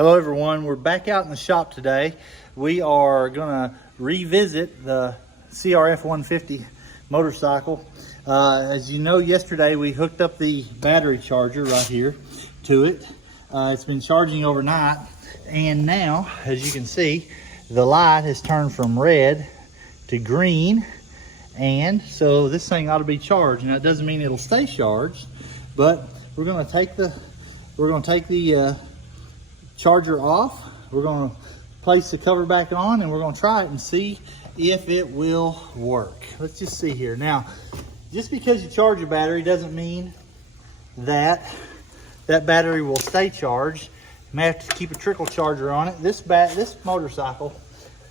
Hello everyone, we're back out in the shop today. We are gonna revisit the CRF150 motorcycle. As you know, yesterday we hooked up the battery charger right here to it. It's been charging overnight, and now, as you can see, the light has turned from red to green, and so this thing ought to be charged. Now, it doesn't mean it'll stay charged, but we're gonna take the charger off. We're going to place the cover back on, and we're going to try it and see if it will work. Let's just see here. Now, just because you charge a battery doesn't mean that that battery will stay charged. You may have to keep a trickle charger on it. This motorcycle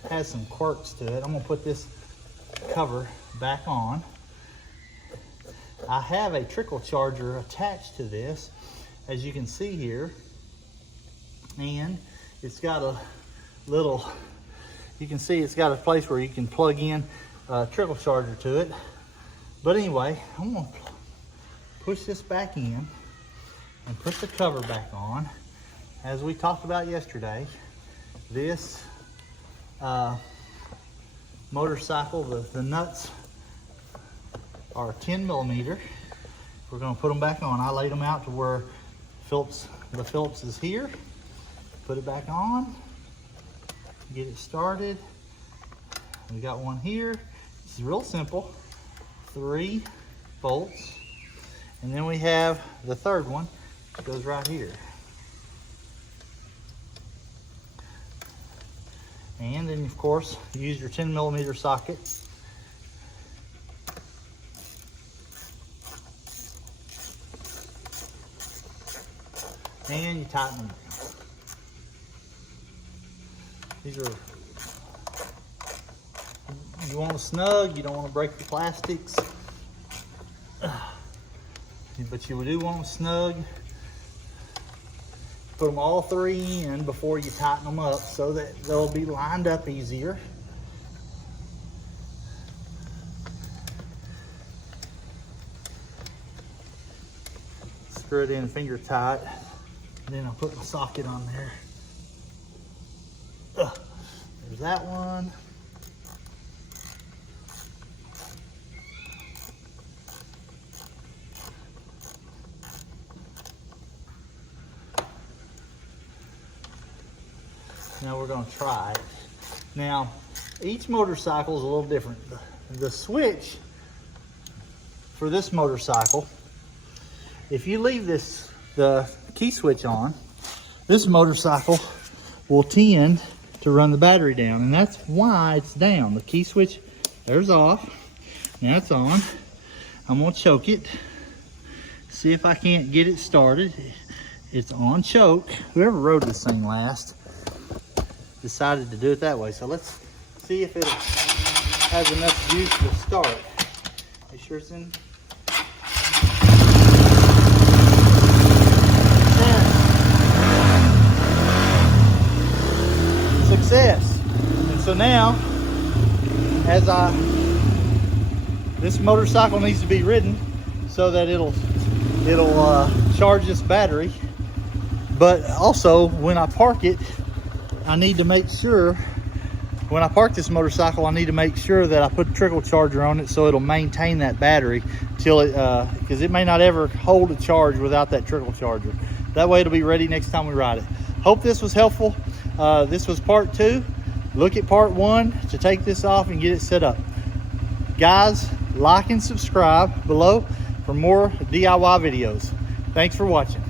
has some quirks to it. I'm going to put this cover back on. I have a trickle charger attached to this, as you can see here. And it's got a little, you can see it's got a place where you can plug in a trickle charger to it. But anyway, I'm gonna push this back in and put the cover back on. As we talked about yesterday, this motorcycle, the nuts are 10 millimeter. We're gonna put them back on. I laid them out to where the Phillips is here. Put it back on, get it started. We got one here. This is real simple. 3 bolts. And then we have the third one, which goes right here. And then, of course, you use your 10 millimeter socket. And you tighten them. These are, you want them snug, you don't want to break the plastics, but you do want them snug. Put them all 3 in before you tighten them up so that they'll be lined up easier. Screw it in finger tight, and then I'll put my socket on there. There's that one. Now we're going to try it. Now, each motorcycle is a little different. The switch for this motorcycle, if you leave the key switch on, this motorcycle will tend to run the battery down, and that's why it's down. The key switch, there's off. Now it's on. I'm gonna choke it. See if I can't get it started. It's on choke. Whoever rode this thing last decided to do it that way. So let's see if it has enough juice to start. Make sure it's in. Success. And so now, this motorcycle needs to be ridden so that it'll charge this battery. But also, when I park it, I need to make sure, when I park this motorcycle, I need to make sure that I put a trickle charger on it so it'll maintain that battery till it, because it may not ever hold a charge without that trickle charger. That way it'll be ready next time we ride it. Hope this was helpful. This was part 2. Look at part 1 to take this off and get it set up. Guys, like and subscribe below for more DIY videos. Thanks for watching.